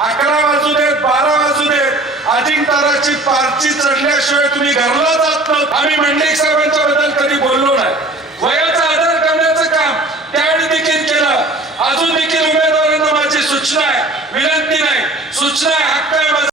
अकरा वाजू देत बारा वाजू देत. अजिंक्यताराची पारची चढल्याशिवाय तुम्ही घरला जात नव्हतं. आम्ही मंडलिक साहेबांच्या बद्दल कधी बोललो नाही. वयाचा आदर करण्याचं काम त्यावेळी देखील केलं. अजून देखील उमेदवारांना माझी सूचना आहे. विनंती नाही. सूचना आहे हक्क आहे माझा.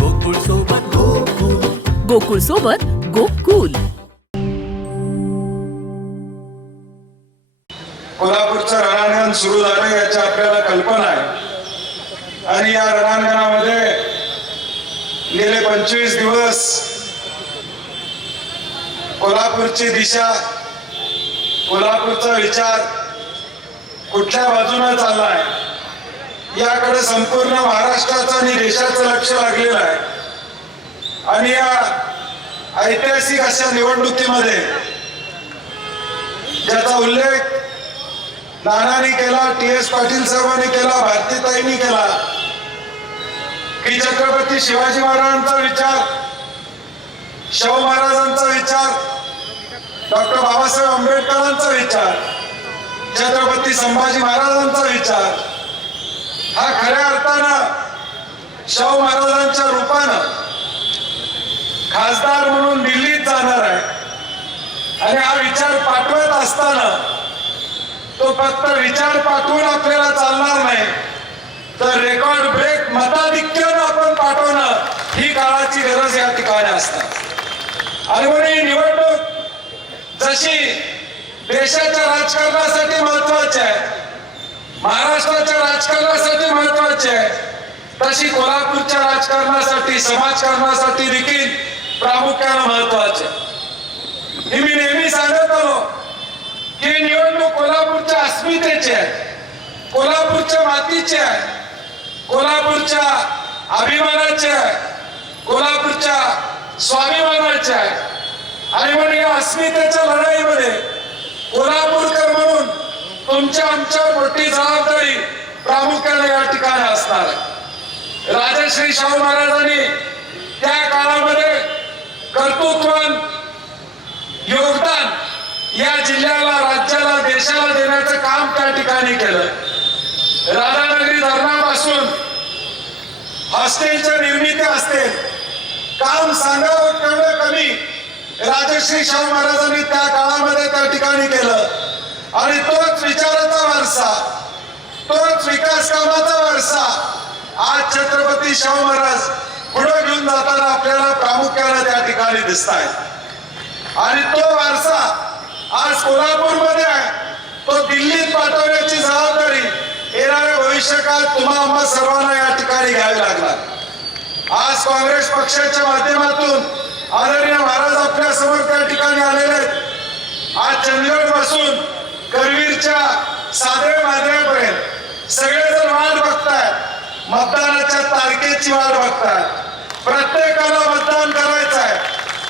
गोकुळ सोबत गोकुळ. सोबत गोकुल रणांगण सुरू झालं याची आपल्याला कल्पना आहे. आणि या रणांगणामध्ये गेले पंचवीस दिवस कोल्हापूरची दिशा कोल्हापूरचा विचार कुठल्या बाजूने चाललाय? याकडे संपूर्ण महाराष्ट्राचं आणि देशाचं लक्ष लागलेलं आहे. आणि या ऐतिहासिक अशा निवडणुकीमध्ये ज्याचा उल्लेख नानाने केला टी एस पाटील साहेबांनी केला भारतीताईंनी केला. की छत्रपती शिवाजी महाराजांचा विचार शाहू महाराजांचा विचार डॉक्टर बाबासाहेब आंबेडकरांचा विचार छत्रपती संभाजी महाराजांचा विचार हा खऱ्या अर्थानं शाहू महाराजांच्या रूपानं खासदार म्हणून दिल्लीत जाणार आहे. आणि हा विचार पाठवत असताना तो फक्त विचार पाठवून आपल्याला चालणार नाही. तर रेकॉर्ड ब्रेक मताधिक्यानं आपण पाठवणं ही काळाची गरज या ठिकाणी असतात आणि निवडणूक जशी देशाच्या राजकारणासाठी महत्वाची आहे महाराष्ट्राच्या राजकारणासाठी महत्वाची आहे तशी कोल्हापूरच्या राजकारणासाठी समाजकारणासाठी देखील प्रामुख्यानं महत्त्वाचे आहे. हे मी नेहमी सांगत आलो. ही निवडणूक कोल्हापूरच्या अस्मितेची आहे. कोल्हापूरच्या मातीची आहे. कोल्हापूरच्या अभिमानाची आहे. कोल्हापूरच्या स्वाभिमानाची आहे. आणि म्हणून या अस्मितेच्या लढाईमध्ये कोल्हापूरकर म्हणून तुमच्या आमच्या मोठी जबाबदारी प्रामुख्याने या ठिकाणी असणार आहे. राजश्री शाहू महाराजांनी त्या काळामध्ये कर्तृत्वान योगदान या जिल्ह्याला राज्याला देशाला देण्याचं काम त्या ठिकाणी केलं. राधानगरी धरणापासून हॉस्टेलच्या निर्मिती असते. काम सांगावं तेवढं कमी राजश्री शाहू महाराजांनी त्या काळामध्ये त्या ठिकाणी केलं. आणि तोच विचाराचा वारसा तोच विकास कामाचा वारसा आज छत्रपती शाहू महाराज पुढे घेऊन जाताना आपल्याला प्रामुख्याने त्या ठिकाणी दिसत आहेत आणि तो वारसा आज कोल्हापूरमध्ये आहे. तो दिल्लीत पाठवण्याची जबाबदारी येणाऱ्या भविष्यकाळात तुम्हा सर्वांना या ठिकाणी घ्यावी लागणार. आज काँग्रेस पक्षाच्या माध्यमातून आदरणीय महाराज आपल्यासमोर त्या ठिकाणी आलेले आहेत. आज चंदगडपासून करवीरच्या साधे माध्यमापर्यंत सगळेजण वाट बघतायत. मतदानाच्या तारखेची वाट बघतायत. प्रत्येकाला मतदान करायचं आहे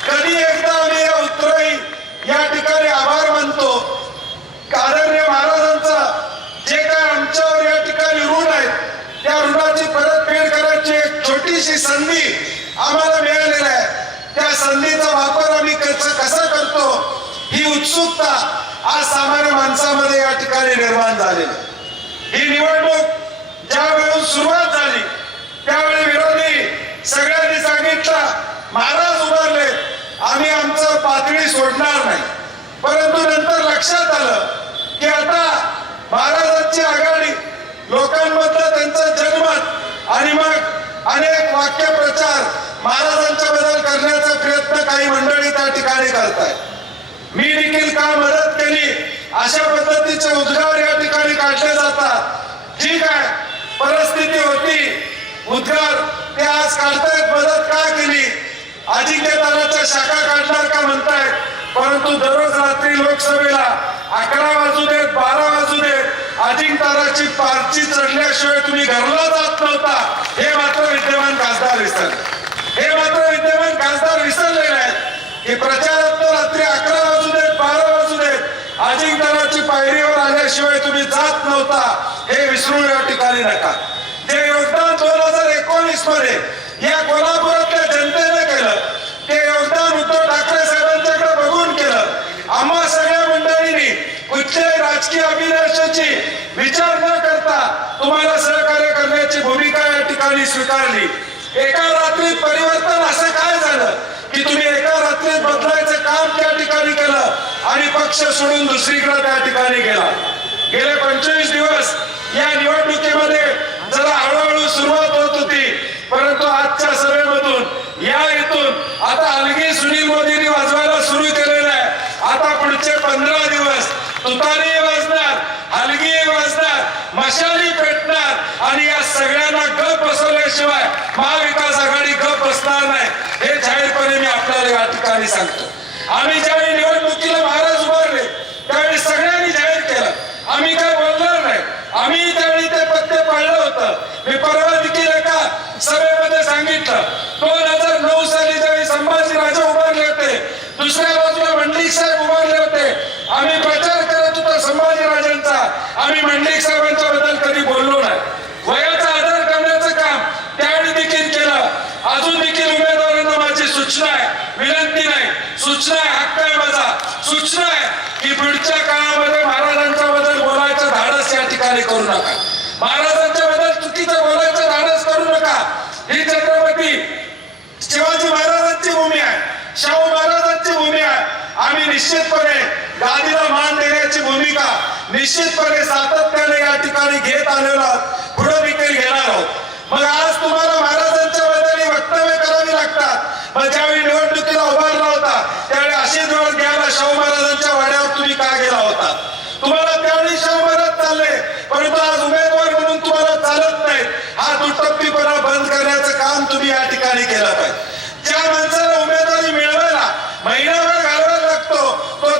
कधी एकदा आम्ही या उतराई या ठिकाणी आभार मानतो. आदरणीय महाराजांचा जे काय आमच्यावर या ठिकाणी ऋण आहेत त्या ऋणाची परतफेड करायची एक छोटीशी संधी आम्हाला मिळालेली आहे. त्या संधीचा वापर आम्ही कसा करतो ही उत्सुकता आज सामान्य माणसामध्ये या ठिकाणी निर्माण झालेली ही निवडणूक ज्यावेळेस सुरुवात झाली त्यावेळी विरोधी सगळ्यांनी सांगितलं महाराज उभारले आम्ही आमचं पातळी सोडणार नाही. परंतु नंतर लक्षात आलं की आता महाराजांची आघाडी लोकांमधलं त्यांचं जनमत आणि मग अनेक वाक्यप्रचार महाराजांच्या बद्दल करण्याचा प्रयत्न काही मंडळी त्या ठिकाणी करतायत. मी देखील का मदत केली? अशा पद्धतीचे उद्गार या ठिकाणी काढले जातात. ठीक आहे परिस्थिती होती उद्गार ते आज काढतायत मदत का केली? अजिंक्यताराच्या शाखा काढणार का म्हणतायत परंतु दररोज रात्री लोकसभेला अकरा वाजू देत बारा वाजू देत अजिंक्यताराची पारची चढल्याशिवाय तुम्ही घरला जात नव्हता. हे मात्र विद्यमान खासदार विसरले. हे मात्र विद्यमान खासदार विसरलेले आहेत. की प्रचारात रात्री अकरा वाजू देत बारा वाजू देत अजिंक्यताराची पायरीवर आल्याशिवाय तुम्ही जात नव्हता. हे विसरू या ठिकाणी नका. जे योगदान दोन मध्ये या कोल्हापुरातल्या जनतेनं केलं. ते योगदान उद्धव ठाकरे साहेबांच्याकडे बघून केलं. आम्हा सगळ्या मंडळींनी कुठल्याही राजकीय अभिलाषाची विचार न करता तुम्हाला सहकार्य करण्याची भूमिका या ठिकाणी स्वीकारली. एका रात्रीत परिवर्तन असं काय झालं? की तुम्ही एका रात्रीत बदलायचं काम त्या ठिकाणी केलं आणि पक्ष सोडून दुसरीकडे त्या ठिकाणी गेला. गेले पंचवीस दिवस या निवडणुकीमध्ये जरा हळूहळू सुरुवात होत होती. परंतु आजच्या सभेमधून या इथून आता अलगी सुनील मोदींनी वाजवायला सुरू केलेलं आहे. आता पुढचे पंधरा दिवस तुतारी वाजणार हलगी वाजणार मशाली पेटणार आणि या सगळ्यांना गप बसवल्याशिवाय महाविकास आघाडी गप बसणार नाही. हे जाहीरपणे मी आपल्याला या ठिकाणी सांगतो. आम्ही ज्यावेळी निवडणुकीला महाराज उभारले त्यावेळी सगळ्यांनी जाहीर केलं. आम्ही काय बोलणार नाही. आम्ही त्यावेळी ते पत्ते पाळलं होतं. मी परवा सभेमध्ये सांगितलं दोन हजार नऊ साली ज्यावेळी संभाजी राजा उभारले होते दुसऱ्या बाजूला मंडलिक साहेब उभारले होते आम्ही प्रचार करत होतो संभाजी राजांचा. आम्ही मंडलिक साहेबांच्या बद्दल कधी बोललो नाही. वयाचा आदर करण्याचं काम त्यावेळी देखील केलं. अजून देखील उमेदवारांना माझी सूचना आहे विनंती नाही. सूचना आहे हक्क आहे माझा. सूचना आहे की पुढच्या काळामध्ये महाराजांच्या बद्दल बोलायचं धाडस या ठिकाणी करू नका. महाराजबद्दल चुकीचं बोलायचं धाडस करू नका ही छत्रपती शिवाजी महाराजांची भूमी आहे शाहू महाराजांची भूमी आहे आम्ही निश्चितपणे गादीला मान देण्याची भूमिका निश्चितपणे सातत्याने या ठिकाणी घेत आलेलो पुढे देखील घेणार आहोत. मग आज तुम्हाला महाराजांच्या बद्दल वक्तव्य करावी लागतात. मग ज्यावेळी निवडणुकीला उभारला होता त्यावेळी असे दिवस घ्यायला शाहू महाराजांच्या वाड्यावर तुम्ही का गेला होता? तुम्हाला त्यावेळी शाहू महाराज चालले परंतु आज उमेदवार म्हणून तुम्हाला चालत नाही हा दुटप्पीपणा बंद करण्याचं काम तुम्ही या ठिकाणी केलं पाहिजे. ज्या माणसाला उमेदवारी मिळवायला महिनाभर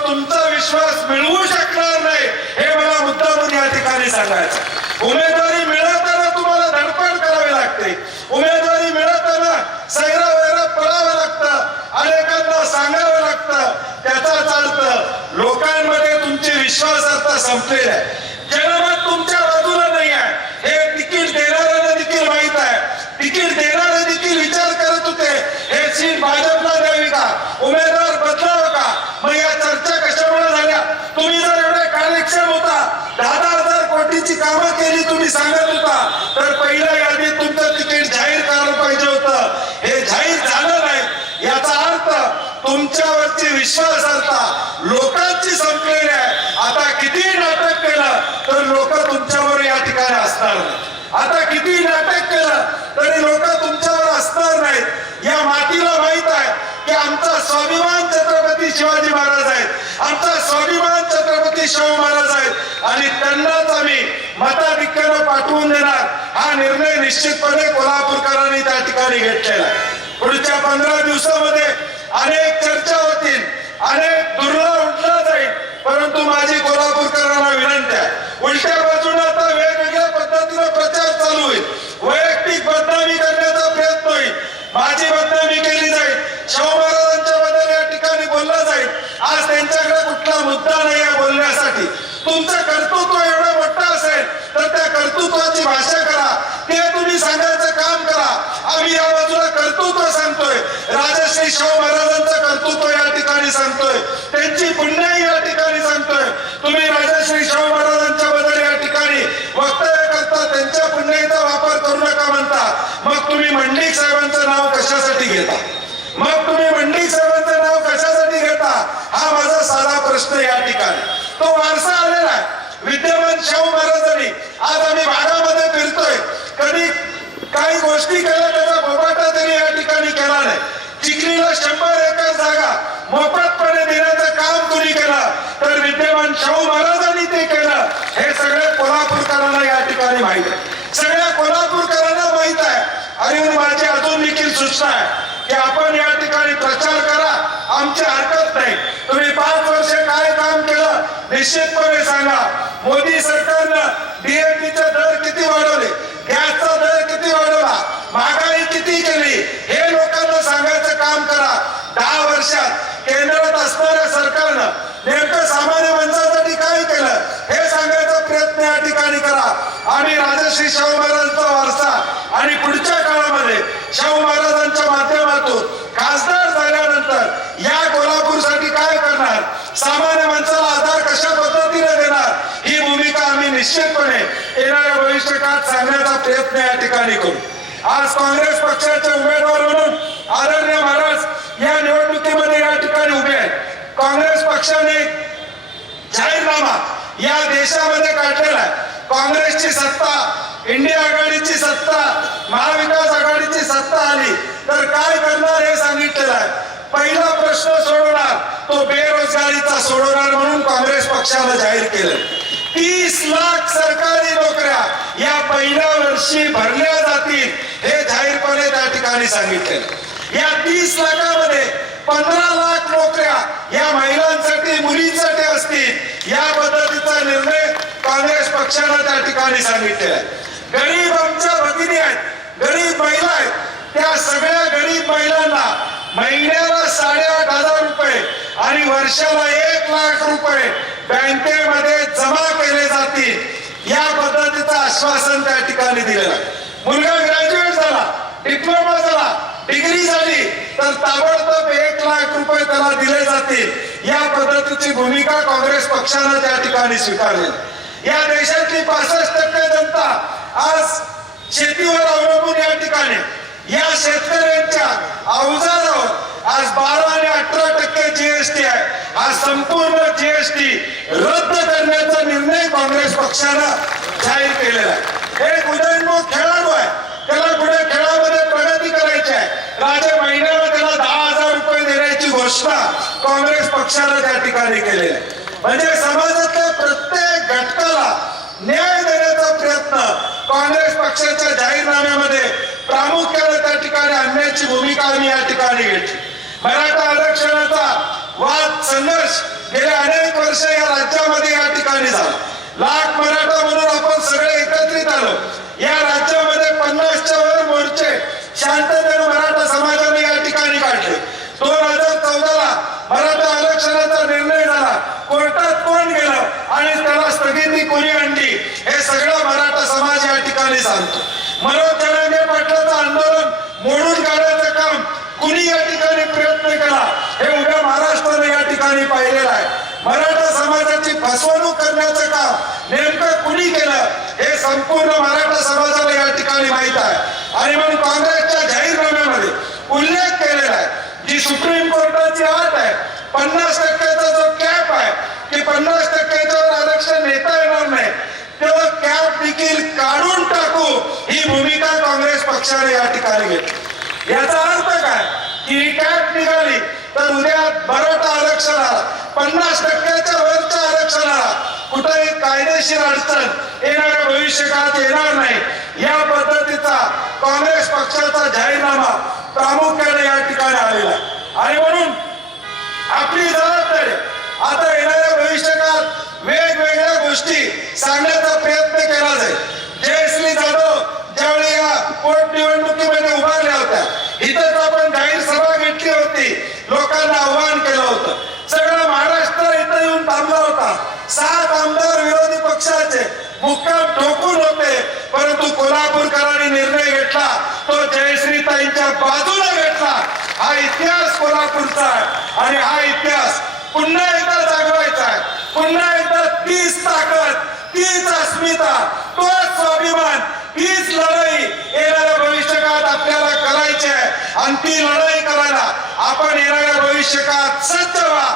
तुमचा विश्वास मिळवू शकणार नाही हे मला मुद्दामून या ठिकाणी सांगायचं उमेदवारी मिळवताना तुम्हाला धडपड करावी लागते. उमेदवारी मिळवताना सैरा वैरा पळावं लागतं अनेकांना सांगावं लागतं त्याचाच अर्थ लोकांमध्ये तुमची विश्वासार्हता संपलेली आहे जनमत तुमच्या बाजूला नाही आहे हे तिकीट देणाऱ्यांना देखील माहीत आहे तिकीट देणारे देखील विचार करत होते हे सीट भाजपला द्यावी का उमेदवार बदलावं का मग या चर्चा कशामुळे झाल्या तुम्ही जर एवढे कार्यक्षम होता दहा दहा हजार कोटीची कामं तुम्ही सांगत होता तर पहिल्या यादीत तुमचं तिकीट जाहीर करायला पाहिजे होतं. हे जाहीर झालं नाही. याचा अर्थ तुमच्यावरची विश्वासार्हता लोकांची संपलेली आहे. आता किती नाटक केलं तर लोक तुमच्यावर या ठिकाणी असणार आता किती नाटक केलं तरी लोक तुमच्यावर असणार नाहीत. या मातीला माहीत आहे की आमचा स्वाभिमान शिवाजी महाराज आहेत. आमचा स्वाभिमान छत्रपती शाहू महाराज आहेत. आणि त्यांनाच आम्ही मताधिक्यानं पाठवून देणार. हा निर्णय निश्चितपणे कोल्हापूरकरांनी त्या ठिकाणी घेतलेला आहे. पुढच्या पंधरा दिवसामध्ये अनेक चर्चा होतील. अनेक दुर्लभ उठला जाईल. परंतु माझी कोल्हापूरकरांना विनंती आहे. उलट्या बाजूने आता वेगवेगळ्या पद्धतीने प्रचार चालू होईल वैयक्तिक बदनामी करण्याचा प्रयत्न होईल माझी बदनामी केली जाईल शाहू महाराजांच्या बद्दल या ठिकाणी बोललं जाईल आज त्यांच्याकडे कुठला मुद्दा नाही आहे बोलण्यासाठी. तुमचं कर्तृत्व एवढं मोठं असेल तर त्या कर्तृत्वाची भाषा करा. ते तुम्ही सांगायचं काम करा. आम्ही या बाजूला कर्तृत्व सांगतोय. राजश्री शाहू महाराजांचं कर्तृत्व या ठिकाणी सांगतोय. त्यांची पुण्याही या ठिकाणी सांगतोय. तुम्ही राजश्री शाहू महाराजांच्या बद्दल या ठिकाणी वक्तव्य करता त्यांच्या पुण्याचा वापर करू नका म्हणता. मग तुम्ही मंडळी साहेबांचं नाव कशासाठी घेता? मग तुम्ही मंडळी साहेबांचं हा माझा साधा प्रश्न या ठिकाणी. तो वारसा आलेला आहे. विद्यमान शाहू महाराजांनी आज आम्ही भागामध्ये फिरतोय. कधी काही गोष्टी केल्या त्याचा बोबाटा तरी या ठिकाणी केला नाही. चिखलीला शंभर एकर जागा मोफतपणे देण्याचं काम कोणी केलं? तर विद्यमान शाहू महाराजांनी ते केलं. हे सगळे कोल्हापूरकरांना या ठिकाणी माहीत आहे. सगळ्या कोल्हापूरकरांना माहीत आहे. आणि माझी अजून देखील सूचना आहे. की आपण या ठिकाणी प्रचार करा. आमची हरकत नाही. तुम्ही पाच वर्ष काय काम केलं. निश्चितपणे सांगा मोदी सरकारनं डीएमपीचा दर किती वाढवले? गॅसचा दर किती वाढवला? महागाई किती केली हे लोकांना सांगायचं काम करा दहा वर्षात केंद्रात असणाऱ्या सरकारनं नेमकं सामान्य माणसासाठी काय केलं हे सांगायचा प्रयत्न या ठिकाणी करा आम्ही राजश्री शाहू महाराजांचा वारसा आणि पुढच्या काळामध्ये शाहू महाराजांच्या माध्यमातून खासदार झाल्यानंतर या कोल्हापूरसाठी काय करणार? सामान्य माणसाला आधार कशा पद्धतीने देणार? ही भूमिका आम्ही निश्चितपणे येणाऱ्या भविष्य काळात सांगण्याचा प्रयत्न या ठिकाणी करू. आज काँग्रेस पक्षाचे उमेदवार म्हणून आदरणीय महाराज या निवडणुकीमध्ये या ठिकाणी उभे आहेत. काँग्रेस पक्षाने जाहीरनामा या देशामध्ये काढलेला आहे. काँग्रेसची सत्ता इंडिया आघाडीची सत्ता महाविकास आघाडीची सत्ता आली. तर काय करणार हे सांगितलेलं आहे. पहिला प्रश्न सोडवणार तो बेरोजगारीचा सोडवणार म्हणून काँग्रेस पक्षानं जाहीर केलं तीस लाख सरकारी नोकऱ्या या पहिल्या वर्षी भरल्या जातील हे जाहीरपणे त्या ठिकाणी सांगितले या तीस लाखामध्ये पंधरा लाख नोकऱ्या या महिलांसाठी मुलींसाठी असतील. या पद्धतीचा निर्णय काँग्रेस पक्षानं त्या ठिकाणी सांगितलेला आहे. गरीब आमच्या भगिनी आहेत गरीब महिला आहेत. त्या सगळ्या गरीब महिलांना महिन्याला साडेआठ हजार रुपये आणि वर्षाला एक लाख रुपये बँकेमध्ये जमा केले जातील. या पद्धतीचं आश्वासन त्या ठिकाणी दिलेलं आहे. मुलगा ग्रॅज्युएट झाला डिप्लोमा झाला डिग्री झाली तर ताबडतोब एक लाख रुपये त्याला दिले जातील. या पद्धतीची भूमिका काँग्रेस पक्षानं त्या ठिकाणी स्वीकारली. या देशातली पासष्ट टक्के जनता आज शेतीवर अवलंबून या ठिकाणी. या शेतकऱ्यांच्या अवजारावर आज बारा आणि अठरा टक्के जीएसटी आहे. आज संपूर्ण जीएसटी रद्द करण्याचा निर्णय काँग्रेस पक्षानं जाहीर केलेला आहे. एक उदयनमुख खेळाडू आहे. त्याला पुढे खेळामध्ये प्रगती करायची आहे राजा महिन्याला त्याला दहा हजार रुपये देण्याची घोषणा काँग्रेस पक्षानं त्या ठिकाणी केली आहे. म्हणजे समाजातल्या प्रत्येक घटकाला न्याय देण्याचा प्रयत्न काँग्रेस पक्षाच्या जाहीरनाम्यामध्ये प्रामुख्याने त्या ठिकाणी आणण्याची भूमिका आम्ही या ठिकाणी घेतली. मराठा आरक्षणाचा वाद संघर्ष गेल्या अनेक वर्ष या राज्यामध्ये या ठिकाणी झाला. लाख मराठा म्हणून आपण सगळे एकत्रित आलो. या राज्यामध्ये पन्नासच्या वर मोर्चे शांततेने मराठा समाजाने या ठिकाणी काढले. दोन हजार चौदाला मराठा आरक्षणाचा निर्णय झाला. कोर्टात कोण गेलं आणि त्याला स्थगिती कोणी आणली हे सगळं मराठा समाज या ठिकाणी सांगतो. मनोज जरांगे पाटलाचं आंदोलन मोडून काढायचं काम कुणी या ठिकाणी प्रयत्न केला हे उद्या महाराष्ट्राने या ठिकाणी पाहिलेलं आहे. मराठा समाजाची फसवणूक करण्याचं काम नेमकं कुणी केलं हे संपूर्ण मराठा समाजाला या ठिकाणी माहीत आहे. आणि म्हणून काँग्रेसच्या जाहीरनाम्यामध्ये उल्लेख केलेला आहे जी सुप्रीम कोर्टाची अट आहे पन्नास टक्क्याचा जो कॅप आहे की पन्नास टक्क्याच्यावर आरक्षण नेता येणार नाही तेव्हा कॅप देखील काढून टाकू ही भूमिका काँग्रेस पक्षाने या ठिकाणी घेतली. याचा अर्थ काय? की ही कॅप निघाली तर उद्या मराठा आरक्षणाला पन्नास टक्क्याच्या वरच्या आरक्षणाला कुठेही कायदेशीर अडचण येणाऱ्या भविष्यकाळात येणार नाही. या पद्धतीचा काँग्रेस पक्षाचा जाहीरनामा प्रामुख्याने या ठिकाणी आलेला आणि म्हणून आपली जबाबदारी आता येणाऱ्या भविष्यकाळात वेगवेगळ्या गोष्टी सांगण्याचा प्रयत्न केला जाईल. जयश्री जाधव ज्यावेळी या पोट निवडणुकीमध्ये उभारल्या होत्या इथंच आपण जाहीर सभा घेतली होती. लोकांना आव्हान केलं होतं. आमदार विरोधी पक्षाचे मुक्काम ठोकून होते परंतु कोल्हापूरकरांनी निर्णय घेतला तो जयश्रीताईंच्या बाजूला घेतला. हा इतिहास कोल्हापूरचा आहे आणि हा इतिहास पुन्हा एकदा जागवायचा आहे. पुन्हा एकदा तीच ताकद तीच अस्मिता तोच स्वाभिमान तीच लढाई येणाऱ्या भविष्यकाळात आपल्याला करायची आहे. आणि ती लढाई करायला आपण येणाऱ्या भविष्यकाळात सज्ज व्हा.